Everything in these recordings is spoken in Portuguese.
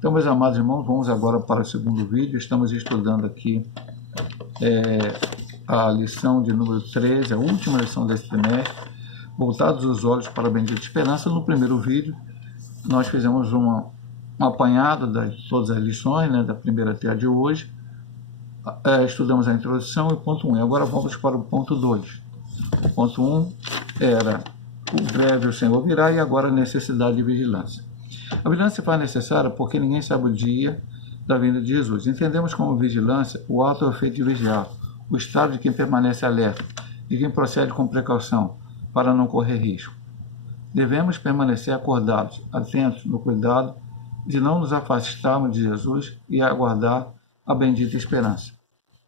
Então, meus amados irmãos, vamos agora para o segundo vídeo. Estamos estudando aqui a lição de número 13, a última lição desse trimestre, voltados os olhos para a bendita esperança. No primeiro vídeo, nós fizemos um apanhado de todas as lições, né, da primeira até a de hoje. Estudamos a introdução e o ponto 1. Agora vamos para o ponto 2. O ponto 1 era o breve o Senhor virá, e agora a necessidade de vigilância. A vigilância se faz necessária porque ninguém sabe o dia da vinda de Jesus. Entendemos como vigilância o ato ou efeito de vigiar, o estado de quem permanece alerta, de quem procede com precaução, para não correr risco. Devemos permanecer acordados, atentos no cuidado de não nos afastarmos de Jesus e aguardar a bendita esperança.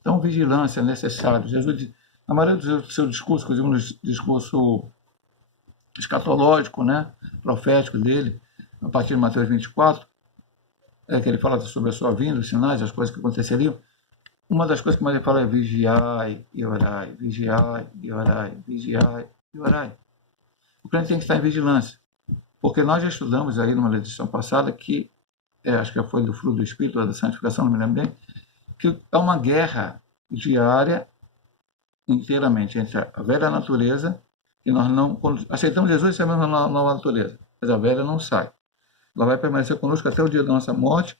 Então, vigilância é necessária. Jesus, na maioria do seu discurso, inclusive no discurso escatológico, né, profético dele, a partir de Mateus 24, que ele fala sobre a sua vinda, os sinais, as coisas que aconteceriam. Uma das coisas que mais ele fala é vigiai e orai, vigiai e orai, vigiai e orai. O crente tem que estar em vigilância, porque nós já estudamos aí numa lição passada que, acho que foi do fruto do Espírito, ou da santificação, não me lembro bem, que é uma guerra diária inteiramente entre a velha natureza, e nós não, quando aceitamos Jesus, isso é a mesma nova natureza, mas a velha não sai. Ela vai permanecer conosco até o dia da nossa morte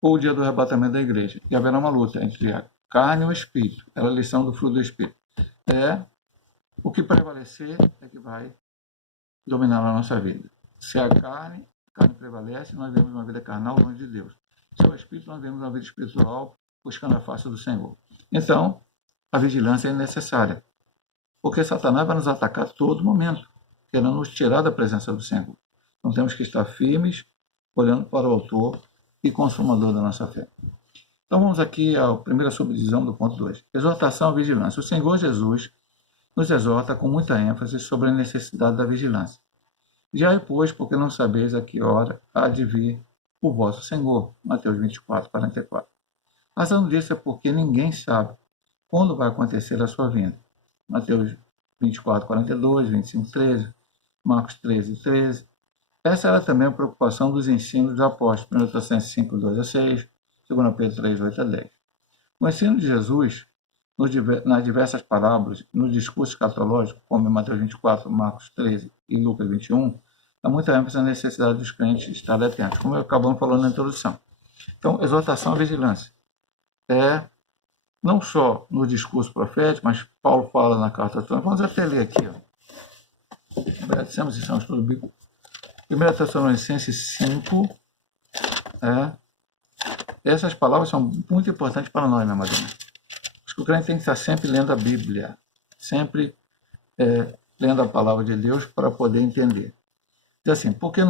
ou o dia do arrebatamento da igreja. E haverá uma luta entre a carne e o espírito. Era a lição do fruto do espírito. O que prevalecer é que vai dominar a nossa vida. Se a carne prevalece, nós vemos uma vida carnal longe de Deus. Se é o espírito, nós vemos uma vida espiritual buscando a face do Senhor. Então, a vigilância é necessária, porque Satanás vai nos atacar a todo momento, querendo nos tirar da presença do Senhor. Então, temos que estar firmes, olhando para o autor e consumador da nossa fé. Então, vamos aqui à primeira subdivisão do ponto 2. Exortação à vigilância. O Senhor Jesus nos exorta com muita ênfase sobre a necessidade da vigilância. Já pois, porque não sabeis a que hora há de vir o vosso Senhor. Mateus 24, 44. A razão disso é porque ninguém sabe quando vai acontecer a sua vinda. Mateus 24, 42, 25, 13, Marcos 13, 13. Essa era também a preocupação dos ensinos dos apóstolos, 1 Tessalonicenses 5, 2 a 6, 2 Pedro 3, 8 a 10. O ensino de Jesus, nas diversas parábolas, no discurso escatológico, como em Mateus 24, Marcos 13 e Lucas 21, dá muita ênfase na necessidade dos crentes estarem atentos, como acabamos falando na introdução. Então, exortação à vigilância. Não só no discurso profético, mas Paulo fala na carta aos Coríntios. Vamos até ler aqui. Dissemos isso é um estudo bíblico. 1 Tessalonicenses 5. Essas palavras são muito importantes para nós, minha madrinha. Acho que o crente tem que estar sempre lendo a Bíblia, sempre lendo a palavra de Deus para poder entender. Diz assim, porque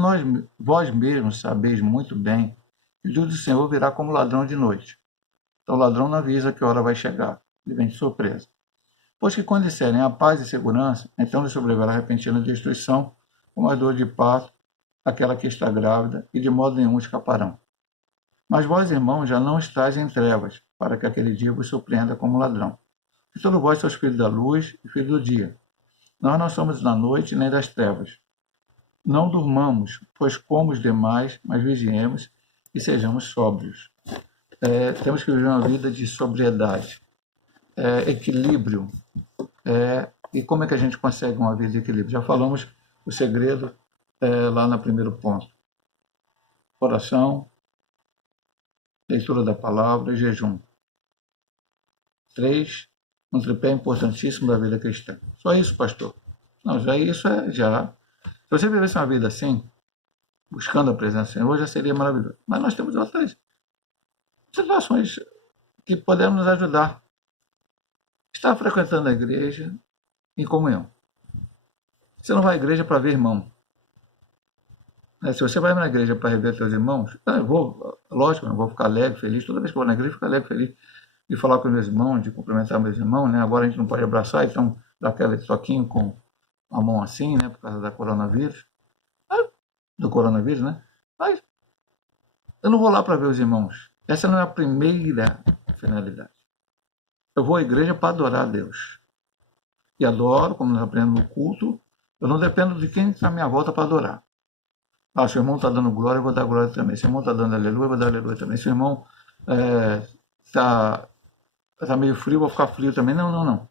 vós mesmos sabeis muito bem que o dia do Senhor virá como ladrão de noite. Então o ladrão não avisa que hora vai chegar, ele vem de surpresa. Pois que quando disserem a paz e segurança, então lhe sobrevirá repentina destruição, como a dor de parto, aquela que está grávida, e de modo nenhum escaparão. Mas vós, irmãos, já não estáis em trevas, para que aquele dia vos surpreenda como ladrão. E todos vós sois filhos da luz e filhos do dia. Nós não somos da noite nem das trevas. Não durmamos, pois como os demais, mas vigiemos e sejamos sóbrios. Temos que viver uma vida de sobriedade, equilíbrio. E como é que a gente consegue uma vida de equilíbrio? Já falamos o segredo lá no primeiro ponto. Oração, leitura da palavra e jejum. 3, um tripé importantíssimo da vida cristã. Só isso, pastor? Não, já isso já. Se você vivesse uma vida assim, buscando a presença do Senhor, já seria maravilhoso. Mas nós temos outras situações que podem nos ajudar. Estar frequentando a igreja em comunhão. Você não vai à igreja para ver irmão. Se você vai na igreja para rever seus irmãos, lógico, eu vou ficar alegre, feliz. Toda vez que eu vou na igreja, eu fico alegre, feliz de falar com meus irmãos, de cumprimentar meus irmãos. Né? Agora a gente não pode abraçar, então dá aquele toquinho com a mão assim, né? Por causa da coronavírus. Do coronavírus, né? Mas eu não vou lá para ver os irmãos. Essa não é a primeira finalidade. Eu vou à igreja para adorar a Deus. E adoro, como nós aprendemos no culto, eu não dependo de quem está à minha volta para adorar. Ah, seu irmão está dando glória, eu vou dar glória também. Se o irmão está dando aleluia, eu vou dar aleluia também. Se o irmão está tá meio frio, eu vou ficar frio também. Não, não, não.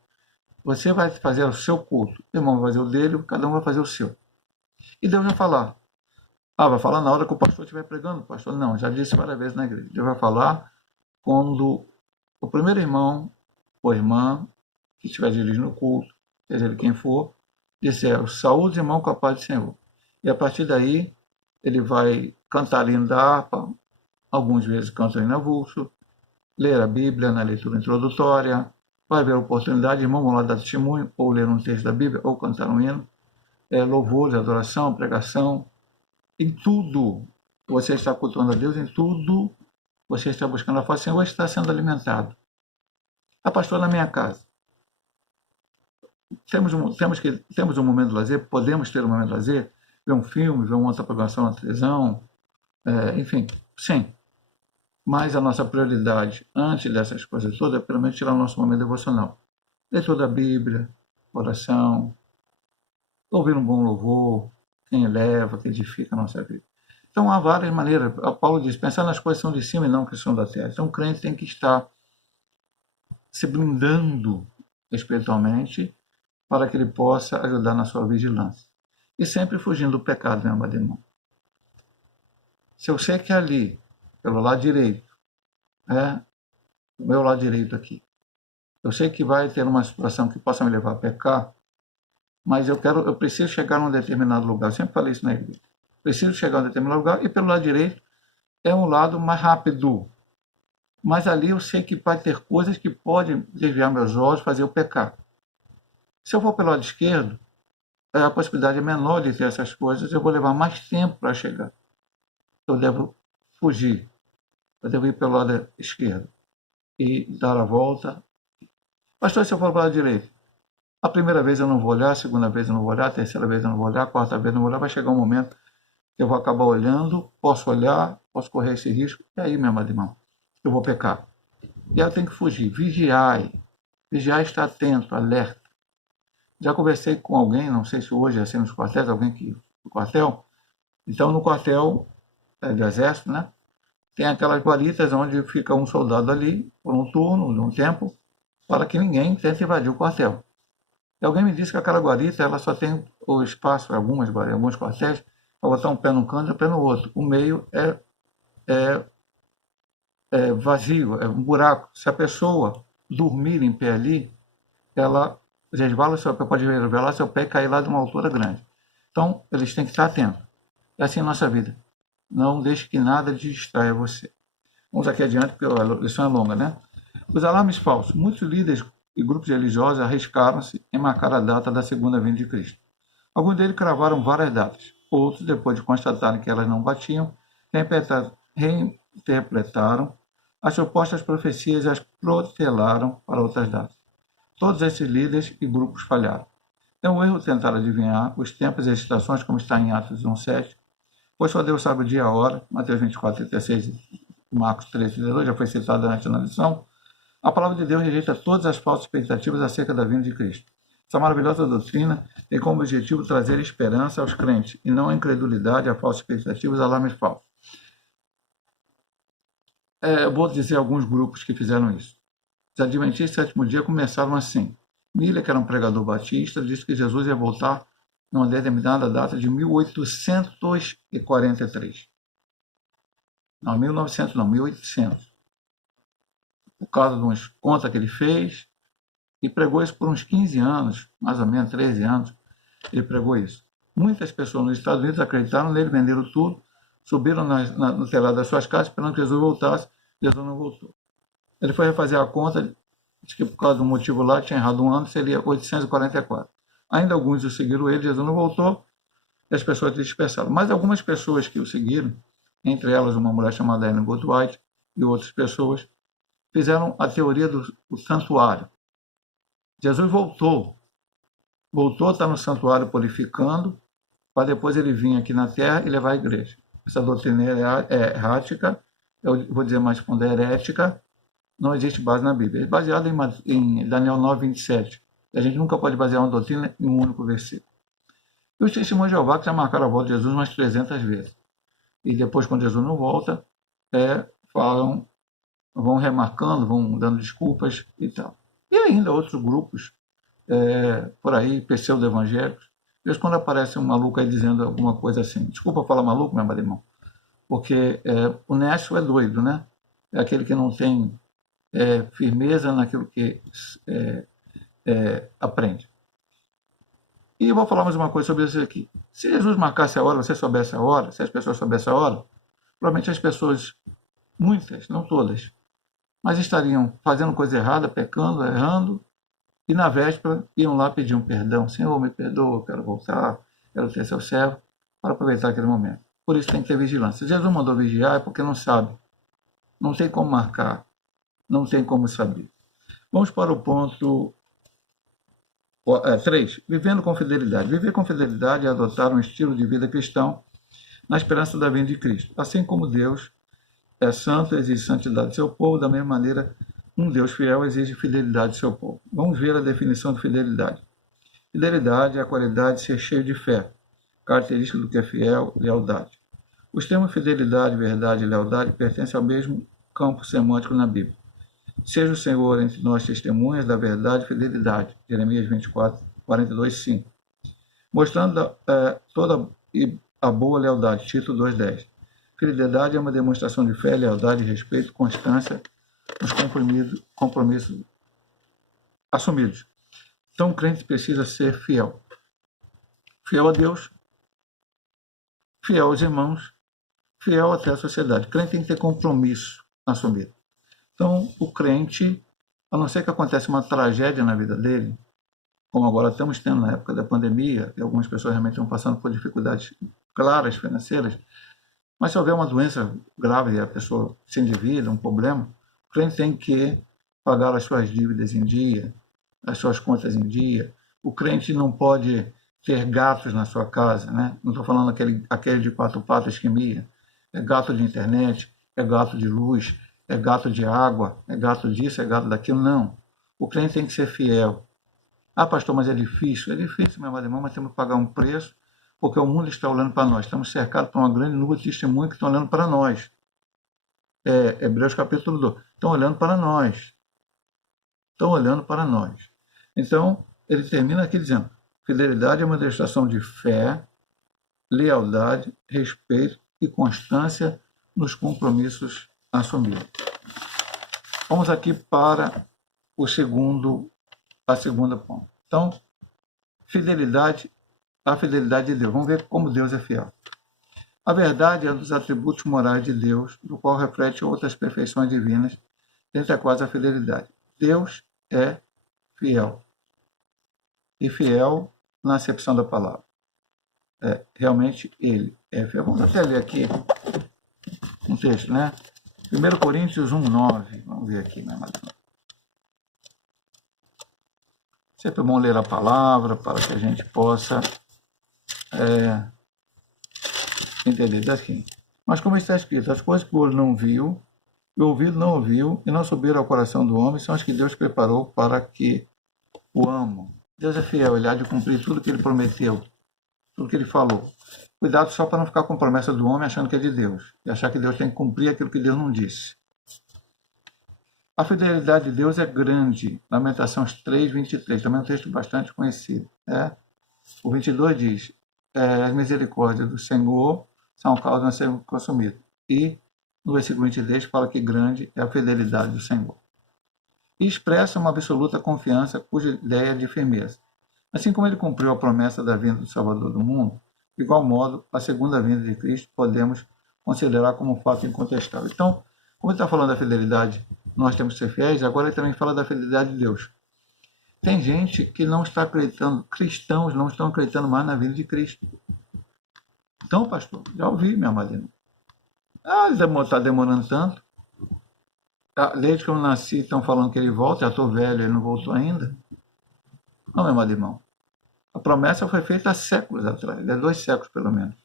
Você vai fazer o seu culto, o irmão vai fazer o dele, cada um vai fazer o seu. E Deus vai falar. Ah, vai falar na hora que o pastor estiver pregando, pastor. Não, já disse várias vezes na igreja. Deus vai falar quando o primeiro irmão ou irmã que estiver dirigindo o culto, seja ele quem for, disser: saúde, irmão, com a paz do Senhor. E a partir daí, ele vai cantar hino da harpa, algumas vezes canta hino avulso, ler a Bíblia na leitura introdutória, vai haver oportunidade, irmão, vão lá dar testemunho, ou ler um texto da Bíblia, ou cantar um hino, louvores, adoração, pregação. Em tudo você está cultuando a Deus, em tudo você está buscando a face do Senhor, está sendo alimentado. A pastor na minha casa. Temos um momento de lazer, podemos ter um momento de lazer, ver um filme, ver uma outra programação na televisão, enfim, sim. Mas a nossa prioridade, antes dessas coisas todas, é pelo menos tirar o nosso momento devocional. Leitura da Bíblia, oração, ouvir um bom louvor, quem eleva, que edifica a nossa vida. Então há várias maneiras. Paulo diz: pensar nas coisas são de cima e não que são da terra. Então o crente tem que estar se blindando espiritualmente para que ele possa ajudar na sua vigilância. E sempre fugindo do pecado, meu amado irmão. Se eu sei que ali, pelo lado direito, o meu lado direito aqui, eu sei que vai ter uma situação que possa me levar a pecar, mas eu preciso chegar num determinado lugar. Eu sempre falei isso na igreja. Preciso chegar a um determinado lugar e pelo lado direito é um lado mais rápido. Mas ali eu sei que vai ter coisas que podem desviar meus olhos, fazer eu pecar. Se eu for pelo lado esquerdo, a possibilidade é menor de ter essas coisas, eu vou levar mais tempo para chegar. Eu devo fugir. Eu devo ir pelo lado esquerdo e dar a volta. Pastor, se eu for pelo lado direito, a primeira vez eu não vou olhar, a segunda vez eu não vou olhar, a terceira vez eu não vou olhar, a quarta vez eu não vou olhar, vai chegar um momento que eu vou acabar olhando, posso olhar, posso correr esse risco, e aí, meu amado irmão, eu vou pecar. E aí eu tenho que fugir. Vigiai. Vigiai, está atento, alerta. Já conversei com alguém, não sei se hoje é assim nos quartéis, alguém que no quartel. Então, no quartel do exército, né, tem aquelas guaritas onde fica um soldado ali por um turno, um tempo, para que ninguém tente invadir o quartel. E alguém me disse que aquela guarita ela só tem o espaço, alguns quartéis, para botar um pé num canto e um pé no outro. O meio é vazio, é um buraco. Se a pessoa dormir em pé ali, ela resvala seu pé, pode revelar seu pé e cair lá de uma altura grande. Então, eles têm que estar atentos. É assim a nossa vida. Não deixe que nada distraia você. Vamos aqui adiante, porque a lição é longa, né? Os alarmes falsos. Muitos líderes e grupos religiosos arriscaram-se em marcar a data da segunda vinda de Cristo. Alguns deles cravaram várias datas. Outros, depois de constatarem que elas não batiam, reinterpretaram as supostas profecias e as protelaram para outras datas. Todos esses líderes e grupos falharam. É um erro tentar adivinhar os tempos e as estações, como está em Atos 1:7, pois só Deus sabe o dia e a hora, Mateus 24:36 e Marcos 13:32, já foi citado antes na lição. A palavra de Deus rejeita todas as falsas expectativas acerca da vinda de Cristo. Essa maravilhosa doutrina tem como objetivo trazer esperança aos crentes, e não a incredulidade, a falsas expectativas, alarmes falsos. Eu vou dizer alguns grupos que fizeram isso. Os Adventistas do Sétimo Dia começaram assim. Miller, que era um pregador batista, disse que Jesus ia voltar numa determinada data de 1843. Não, 1900 não, 1800. Por causa de umas contas que ele fez, e pregou isso por uns 15 anos, mais ou menos 13 anos, ele pregou isso. Muitas pessoas nos Estados Unidos acreditaram nele, venderam tudo, subiram no telhado das suas casas esperando que Jesus voltasse. Jesus não voltou. Ele foi refazer a conta, disse que por causa do motivo lá, tinha errado um ano, seria 844. Ainda alguns o seguiram ele, Jesus não voltou, e as pessoas se dispersaram. Mas algumas pessoas que o seguiram, entre elas uma mulher chamada Ellen Goldwhite e outras pessoas, fizeram a teoria do santuário. Jesus voltou, está no santuário purificando, para depois ele vir aqui na terra e levar a igreja. Essa doutrina é errática, eu vou dizer mais fundo, é herética, não existe base na Bíblia. É baseado em Daniel 9:27. A gente nunca pode basear uma doutrina em um único versículo. E E os testemunhos de Jeová que já marcaram a volta de Jesus umas 300 vezes. E depois, quando Jesus não volta, falam, vão remarcando, vão dando desculpas e tal. E ainda outros grupos, por aí, pseudo-evangélicos, às vezes quando aparece um maluco aí dizendo alguma coisa assim, desculpa falar maluco, meu irmão, porque o nécio é doido, né? É aquele que não tem firmeza naquilo que aprende. E eu vou falar mais uma coisa sobre isso aqui. Se Jesus marcasse a hora, você soubesse a hora, se as pessoas soubessem a hora, provavelmente as pessoas, muitas, não todas, mas estariam fazendo coisa errada, pecando, errando, e na véspera iam lá pedir um perdão. Senhor, me perdoa, quero voltar, quero ter seu servo, para aproveitar aquele momento. Por isso tem que ter vigilância. Se Jesus mandou vigiar é porque não sabe. Não tem como marcar, não tem como saber. Vamos para o ponto 3. Vivendo com fidelidade. Viver com fidelidade é adotar um estilo de vida cristão na esperança da vinda de Cristo. Assim como Deus é santo, exige santidade do seu povo, da mesma maneira, um Deus fiel exige fidelidade do seu povo. Vamos ver a definição de fidelidade. Fidelidade é a qualidade de ser cheio de fé, característica do que é fiel, lealdade. Os termos fidelidade, verdade e lealdade pertencem ao mesmo campo semântico na Bíblia. Seja o Senhor entre nós testemunhas da verdade e fidelidade. Jeremias 24, 42, 5. Mostrando toda a boa lealdade. Tito 2,10. Fidelidade é uma demonstração de fé, lealdade, respeito, constância nos compromissos assumidos. Então, o crente precisa ser fiel. Fiel a Deus, fiel aos irmãos, fiel até à sociedade. O crente tem que ter compromisso assumido. Então, o crente, a não ser que aconteça uma tragédia na vida dele, como agora estamos tendo na época da pandemia, e algumas pessoas realmente estão passando por dificuldades claras financeiras, mas se houver uma doença grave e a pessoa se endivida, um problema, o crente tem que pagar as suas dívidas em dia, as suas contas em dia. O crente não pode ter gatos na sua casa, né? Não estou falando aquele de 4 patas que mia. É gato de internet, é gato de luz, é gato de água, é gato disso, é gato daquilo. Não. O crente tem que ser fiel. Ah, pastor, mas é difícil. É difícil, meu irmão, mas temos que pagar um preço, porque o mundo está olhando para nós. Estamos cercados por uma grande nuvem de testemunhos que estão olhando para nós. Hebreus capítulo 2. Estão olhando para nós. Estão olhando para nós. Então, ele termina aqui dizendo: fidelidade é uma demonstração de fé, lealdade, respeito e constância nos compromissos assumidos. Vamos aqui para a segunda ponto. Então, a fidelidade de Deus. Vamos ver como Deus é fiel. A verdade é um dos atributos morais de Deus, do qual reflete outras perfeições divinas, dentre as quais a fidelidade. Deus é fiel. E fiel na acepção da palavra. Realmente ele é fiel. Vamos até ler aqui um texto, né? 1 Coríntios 1,9. Vamos ver aqui, minha madrinha. Sempre é bom ler a palavra para que a gente possa entender daqui. Mas como está escrito, as coisas que o olho não viu, e o ouvido não ouviu, e não subiram ao coração do homem, são as que Deus preparou para que o amam. Deus é fiel, ele há de cumprir tudo que ele prometeu, tudo que ele falou. Cuidado só para não ficar com promessa do homem achando que é de Deus, e achar que Deus tem que cumprir aquilo que Deus não disse. A fidelidade de Deus é grande. Lamentações 3, 23, também é um texto bastante conhecido. O 22 diz: as misericórdias do Senhor são a causa de não ser consumido. E no versículo 23 fala que grande é a fidelidade do Senhor. E expressa uma absoluta confiança cuja ideia é de firmeza. Assim como ele cumpriu a promessa da vinda do Salvador do mundo, de igual modo, a segunda vinda de Cristo podemos considerar como um fato incontestável. Então, como ele está falando da fidelidade, nós temos que ser fiéis, agora ele também fala da fidelidade de Deus. Tem gente que não está acreditando, cristãos não estão acreditando mais na vinda de Cristo. Então, pastor, já ouvi, minha madrinha. Ele está demorando tanto. Desde que eu nasci, estão falando que ele volta, já estou velho, ele não voltou ainda. Não, meu amado irmão. A promessa foi feita há séculos atrás, 2 séculos pelo menos.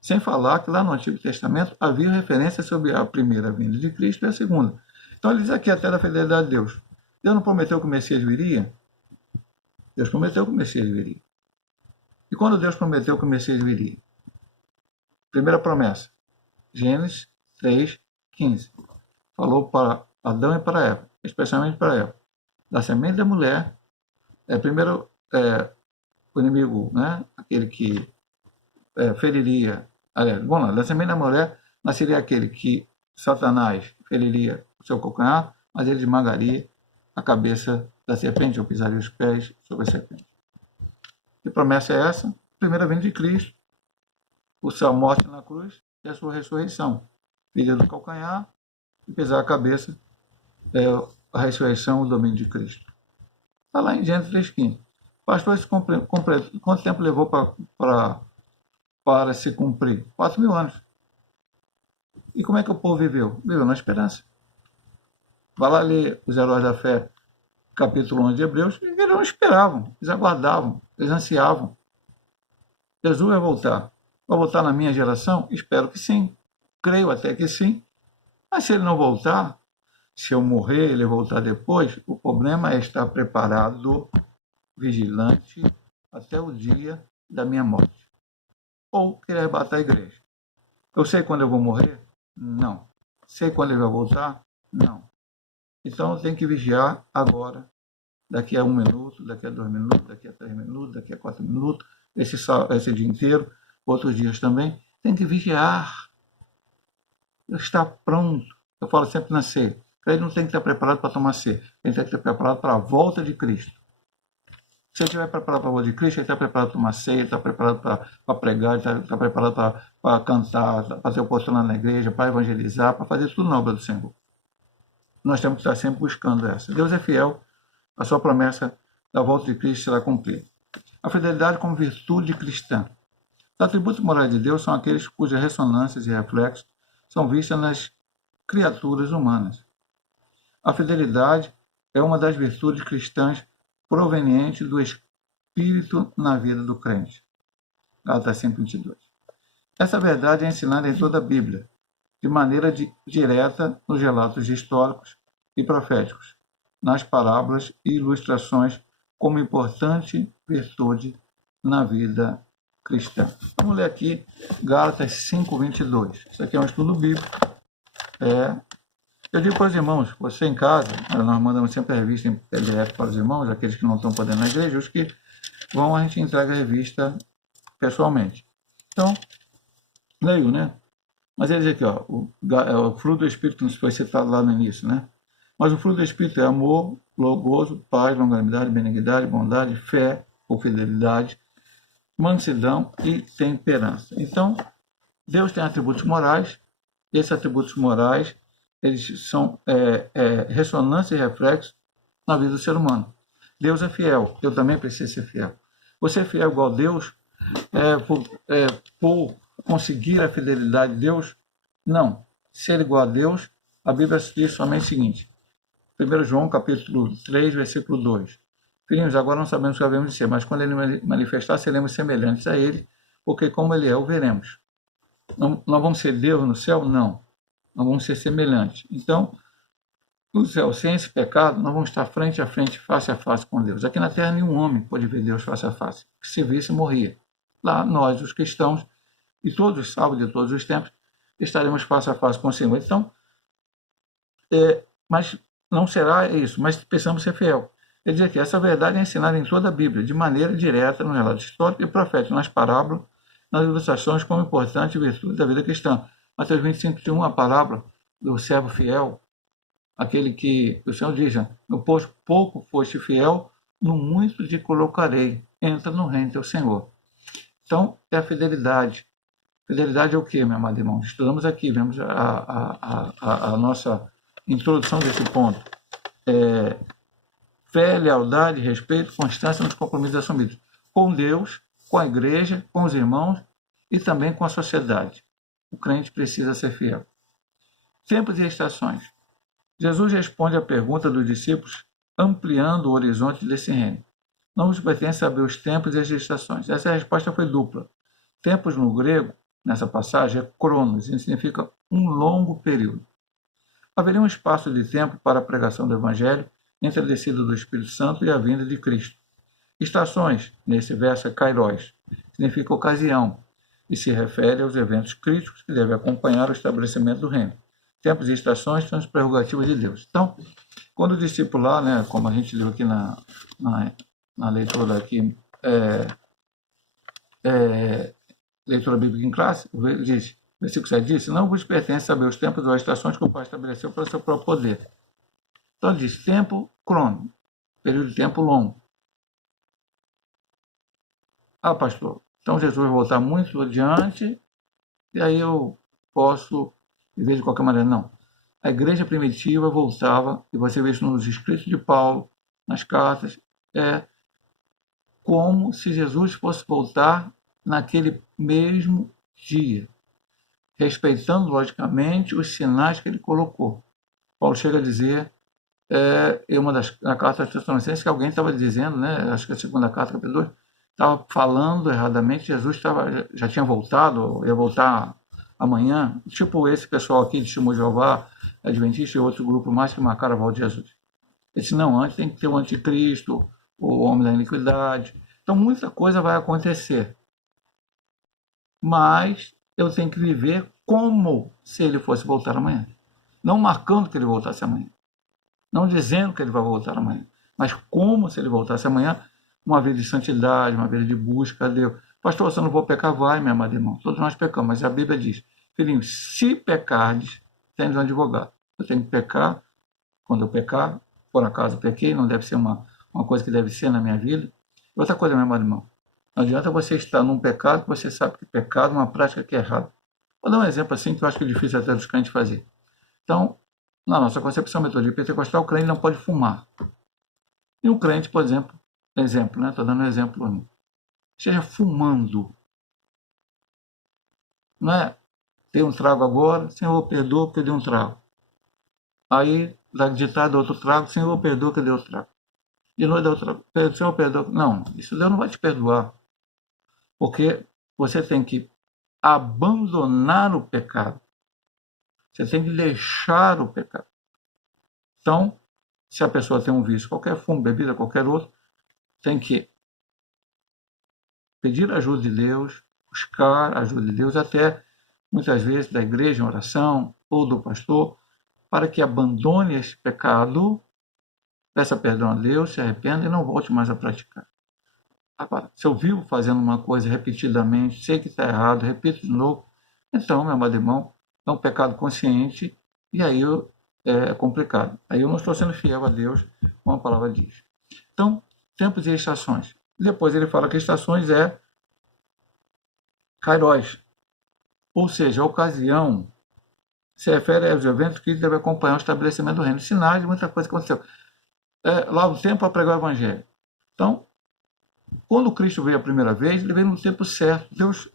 Sem falar que lá no Antigo Testamento havia referência sobre a primeira vinda de Cristo e a segunda. Então ele diz aqui até da fidelidade de Deus. Deus não prometeu que o Messias viria? Deus prometeu que o Messias viria. E quando Deus prometeu que o Messias viria? Primeira promessa, Gênesis 3:15. Falou para Adão e para Eva, especialmente para Eva. Da semente da mulher, primeiro o inimigo, né? Aquele que feriria. Aliás, vamos lá, da semente da mulher nasceria aquele que Satanás feriria o seu calcanhar, mas ele esmagaria a cabeça da serpente, ou pisaria os pés sobre a serpente. Que promessa é essa? Primeira vinda de Cristo, o seu morte na cruz e a sua ressurreição. Filha do calcanhar e pisar a cabeça, a ressurreição, o domínio de Cristo. Está lá em Gênesis 3:15. Pastor, quanto tempo levou para se cumprir? 4.000 anos. E como é que o povo viveu? Viveu na esperança. Vai lá ler os Heróis da Fé, capítulo 11 de Hebreus, eles não esperavam, eles aguardavam, eles ansiavam. Jesus vai voltar. Vai voltar na minha geração? Espero que sim. Creio até que sim. Mas se ele não voltar, se eu morrer, ele voltar depois, o problema é estar preparado, vigilante, até o dia da minha morte. Ou querer arrebatar a igreja. Eu sei quando eu vou morrer? Não. Sei quando ele vai voltar? Não. Então eu tenho que vigiar agora, daqui a 1 minuto, daqui a 2 minutos, daqui a 3 minutos, daqui a 4 minutos, esse dia inteiro, outros dias também. Tem que vigiar. Estar pronto. Eu falo sempre na ceia. Ele não tem que estar preparado para tomar ceia. Ele tem que estar preparado para a volta de Cristo. Se ele estiver preparado para a volta de Cristo, ele está preparado para tomar ceia, ele está preparado para pregar, ele está preparado para cantar, para fazer o postulado na igreja, para evangelizar, para fazer tudo na obra do Senhor. Nós temos que estar sempre buscando essa. Deus é fiel, a sua promessa da volta de Cristo será cumprida. A fidelidade como virtude cristã. Os atributos morais de Deus são aqueles cujas ressonâncias e reflexos são vistas nas criaturas humanas. A fidelidade é uma das virtudes cristãs provenientes do Espírito na vida do crente. Gálatas 5:22. Essa verdade é ensinada em toda a Bíblia, de maneira direta nos relatos históricos e proféticos, nas parábolas e ilustrações como importante virtude na vida cristã. Vamos ler aqui Gálatas 5:22. Isso aqui é um estudo bíblico. Eu digo para os irmãos, você em casa, nós mandamos sempre a revista em PDF para os irmãos, aqueles que não estão podendo na igreja, os que vão, a gente entrega a revista pessoalmente. Então, leio, né? Mas ele diz aqui, ó, o fruto do Espírito não foi citado lá no início, né? Mas o fruto do Espírito é amor, gozo, paz, longanimidade, benignidade, bondade, fé ou fidelidade, mansidão e temperança. Então, Deus tem atributos morais, e esses atributos morais, eles são ressonância e reflexo na vida do ser humano. Deus é fiel, eu também preciso ser fiel. Você é fiel igual a Deus por conseguir a fidelidade de Deus? Não. Ser igual a Deus, a Bíblia diz somente o seguinte, 1 João capítulo 3, versículo 2. Filhinhos, agora não sabemos o que havemos de ser, mas quando ele manifestar, seremos semelhantes a ele, porque como ele é, o veremos. Nós vamos ser Deus no céu? Não. Nós vamos ser semelhantes. Então, no céu, sem esse pecado, nós vamos estar frente a frente, face a face com Deus. Aqui na terra, nenhum homem pode ver Deus face a face. Se visse, morria. Lá, nós, os cristãos, e todos os salvos de todos os tempos, estaremos face a face com o Senhor. Então, mas não será isso, mas precisamos ser fiel. Ele diz aqui, essa verdade é ensinada em toda a Bíblia, de maneira direta, no relato histórico e profético, nas parábolas, nas ilustrações, como importante virtude da vida cristã. Mateus 25:1, a parábola do servo fiel, aquele que o Senhor diz, no pouco foste fiel, no muito te colocarei, entra no reino do teu Senhor. Então, é a fidelidade. Fidelidade é o quê, meu amado irmão? Estudamos aqui, vemos a nossa introdução desse ponto. Fé, lealdade, respeito, constância nos compromissos assumidos. Com Deus, com a igreja, com os irmãos e também com a sociedade. O crente precisa ser fiel. Tempos e estações. Jesus responde à pergunta dos discípulos, ampliando o horizonte desse reino. Não nos pertence saber os tempos e as estações. Essa resposta foi dupla. Tempos no grego, nessa passagem, é cronos, e significa um longo período. Haveria um espaço de tempo para a pregação do Evangelho entre a descida do Espírito Santo e a vinda de Cristo. Estações, nesse verso é kairos, significa ocasião, e se refere aos eventos críticos que devem acompanhar o estabelecimento do reino. Tempos e estações são as prerrogativas de Deus. Então, quando o discipular, né, como a gente leu aqui na leitura aqui, leitura bíblica em classe, diz, versículo 7 diz, não vos pertence saber os tempos ou as estações que o Pai estabeleceu para o seu próprio poder. Então diz, tempo, crono, período de tempo longo. Ah, pastor, então Jesus vai voltar muito adiante, e aí eu posso viver de qualquer maneira. Não. A igreja primitiva voltava, e você vê isso nos escritos de Paulo, nas cartas, como se Jesus fosse voltar naquele mesmo dia, respeitando, logicamente, os sinais que ele colocou. Paulo chega a dizer, na carta aos Tessalonicenses, que alguém estava dizendo, né, acho que é a segunda carta, capítulo 2, estava falando erradamente, Jesus já tinha voltado, ia voltar amanhã, tipo esse pessoal aqui de Testemunho de Jeová, Adventista e outro grupo mais que marcaram a volta de Jesus. Ele disse, não, antes tem que ter o anticristo, o homem da iniquidade. Então muita coisa vai acontecer. Mas eu tenho que viver como se ele fosse voltar amanhã. Não marcando que ele voltasse amanhã. Não dizendo que ele vai voltar amanhã. Mas como se ele voltasse amanhã, uma vida de santidade, uma vida de busca a Deus. Pastor, se eu não vou pecar, vai, meu amado irmão. Todos nós pecamos, mas a Bíblia diz, filhinho, se pecardes, tens um advogado. Eu tenho que pecar, quando eu pecar, por acaso pequei, não deve ser uma coisa que deve ser na minha vida. Outra coisa, meu amado irmão, não adianta você estar num pecado que você sabe que pecado é uma prática que é errada. Vou dar um exemplo assim que eu acho que é difícil até dos crentes fazer. Então, na nossa concepção metodista pentecostal, o crente não pode fumar. E o crente, por exemplo, né? Estou dando um exemplo, esteja fumando. Não é? Dei um trago agora, Senhor, perdoa porque eu dei um trago. Aí, da ditada outro trago, Senhor, perdoa que eu dei outro trago. De noite, dá outro trago, Senhor, perdoa. Não, isso Deus não vai te perdoar. Porque você tem que abandonar o pecado. Você tem que deixar o pecado. Então, se a pessoa tem um vício, qualquer fumo, bebida, qualquer outro, tem que pedir ajuda de Deus, buscar a ajuda de Deus, até muitas vezes da igreja em oração ou do pastor, para que abandone esse pecado, peça perdão a Deus, se arrependa e não volte mais a praticar. Agora, se eu vivo fazendo uma coisa repetidamente, sei que está errado, repito de novo, então, meu amado irmão, é um pecado consciente e aí é complicado. Aí eu não estou sendo fiel a Deus, como a palavra diz. Então, tempos e estações. Depois ele fala que estações é kairos, ou seja, a ocasião se refere aos eventos que devem acompanhar o estabelecimento do reino. Sinais de muita coisa que aconteceu. Lá o tempo para pregar o evangelho. Então, quando Cristo veio a primeira vez, ele veio no tempo certo. Deus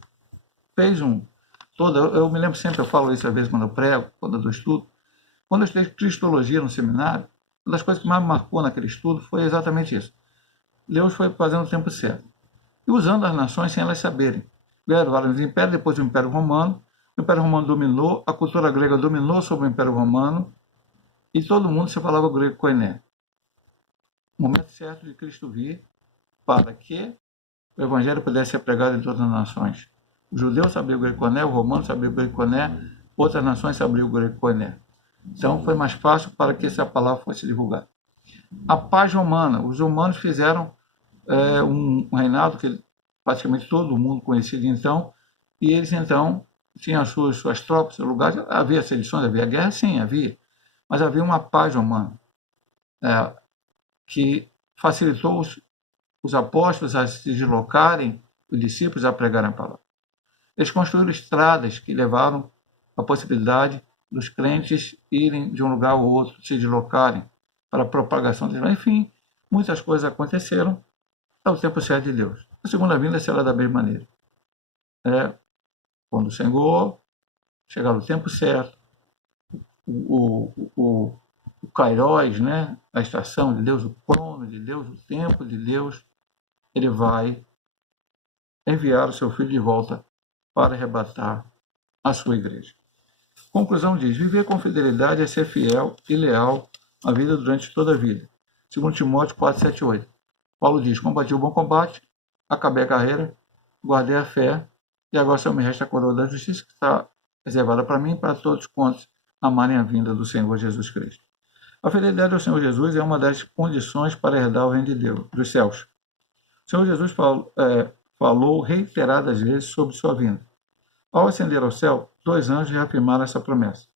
fez eu me lembro sempre, eu falo isso às vezes quando eu prego, quando eu dou estudo. Quando eu estudei Cristologia no seminário, uma das coisas que mais me marcou naquele estudo foi exatamente isso. Deus foi fazendo o tempo certo. E usando as nações sem elas saberem. Vieram vários impérios, depois o Império Romano. O Império Romano dominou, a cultura grega dominou sobre o Império Romano, e todo mundo se falava grego koiné. O momento certo de Cristo vir para que o Evangelho pudesse ser pregado em todas as nações. O judeu sabia o grego koiné, o romano sabia o grego koiné, outras nações sabiam o grego koiné. Então foi mais fácil para que essa palavra fosse divulgada. A paz romana. Os romanos fizeram um reinado que praticamente todo mundo conhecia então, e eles então tinham suas tropas, seus lugares. Havia sedições, havia guerra? Sim, havia. Mas havia uma paz romana que facilitou os apóstolos a se deslocarem, os discípulos a pregarem a palavra. Eles construíram estradas que levaram a possibilidade dos crentes irem de um lugar ao outro, se deslocarem para a propagação de Deus. Enfim, muitas coisas aconteceram ao tempo certo de Deus. A segunda vinda será da mesma maneira. Quando o Senhor chegar no tempo certo, o kairos, né? A estação de Deus, o crono de Deus, o tempo de Deus, ele vai enviar o seu filho de volta para arrebatar a sua igreja. Conclusão diz, viver com fidelidade é ser fiel e leal à vida durante toda a vida. Segundo Timóteo 4, 7, 8. Paulo diz: combati o bom combate, acabei a carreira, guardei a fé, e agora só me resta a coroa da justiça, que está reservada para mim e para todos quantos amarem a vinda do Senhor Jesus Cristo. A fidelidade ao Senhor Jesus é uma das condições para herdar o reino de Deus, dos céus. O Senhor Jesus falou reiteradas vezes sobre sua vinda. Ao ascender ao céu, 2 anjos reafirmaram essa promessa.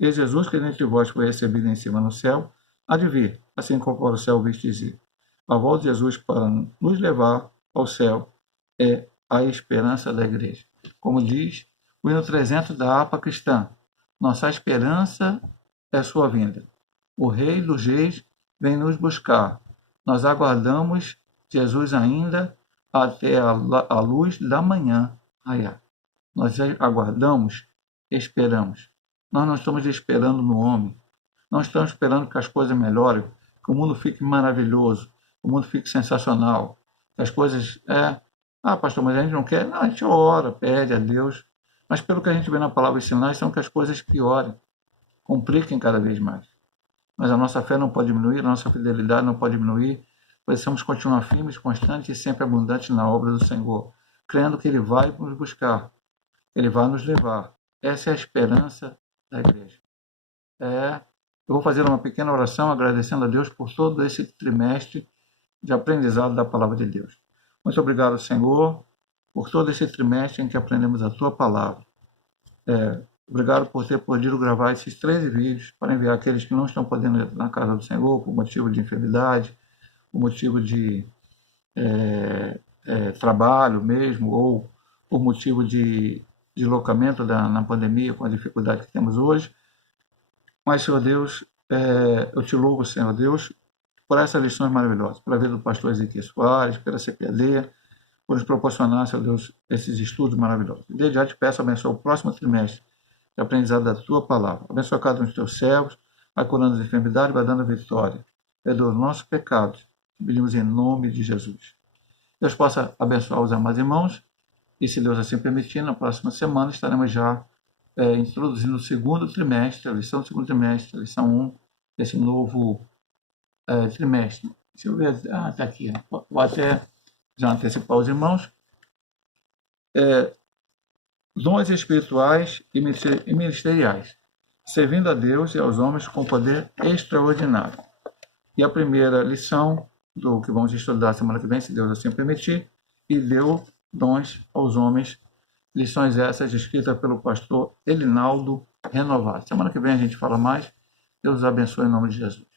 E Jesus, que dentre vós foi recebido em cima no céu, há de vir, assim como para o céu vistes ir. A volta de Jesus para nos levar ao céu é a esperança da igreja. Como diz o hino 300 da APA cristã, nossa esperança é sua vinda. O Rei dos Reis vem nos buscar. Nós aguardamos Jesus ainda até a luz da manhã raiar. Nós aguardamos, esperamos. Nós não estamos esperando no homem. Não estamos esperando que as coisas melhorem, que o mundo fique maravilhoso, que o mundo fique sensacional, que as coisas... pastor, mas a gente não quer. Não, a gente ora, pede a Deus. Mas pelo que a gente vê na palavra, os sinais são que as coisas piorem, compliquem cada vez mais. Mas a nossa fé não pode diminuir, a nossa fidelidade não pode diminuir. Precisamos continuar firmes, constantes e sempre abundantes na obra do Senhor, crendo que Ele vai nos buscar, Ele vai nos levar. Essa é a esperança da igreja. Eu vou fazer uma pequena oração agradecendo a Deus por todo esse trimestre de aprendizado da palavra de Deus. Muito obrigado, Senhor, por todo esse trimestre em que aprendemos a Tua palavra. Obrigado por ter podido gravar esses 13 vídeos para enviar aqueles que não estão podendo ir na casa do Senhor por motivo de enfermidade, por motivo de trabalho mesmo, ou por motivo de deslocamento na pandemia, com a dificuldade que temos hoje. Mas, Senhor Deus, eu te louvo, Senhor Deus, por essas lições maravilhosas, pela vida do pastor Ezequiel Soares, pela CPD, por nos proporcionar, Senhor Deus, esses estudos maravilhosos. Desde já te peço, abençoa o próximo trimestre de aprendizado da Tua palavra. Abençoa cada um dos Teus servos, vai curando as enfermidades, vai dando vitória. Perdoa os nossos pecados. Pedimos em nome de Jesus. Deus possa abençoar os amados irmãos, e se Deus assim permitir, na próxima semana estaremos já introduzindo o segundo trimestre, a lição do segundo trimestre, a lição 1 desse novo trimestre. Deixa eu ver, está aqui. Vou até já antecipar os irmãos. Dons espirituais e ministeriais, servindo a Deus e aos homens com poder extraordinário. E a primeira lição do que vamos estudar semana que vem, se Deus assim permitir, e deu dons aos homens, lições essas escritas pelo pastor Elinaldo Renovado. Semana que vem a gente fala mais. Deus abençoe em nome de Jesus.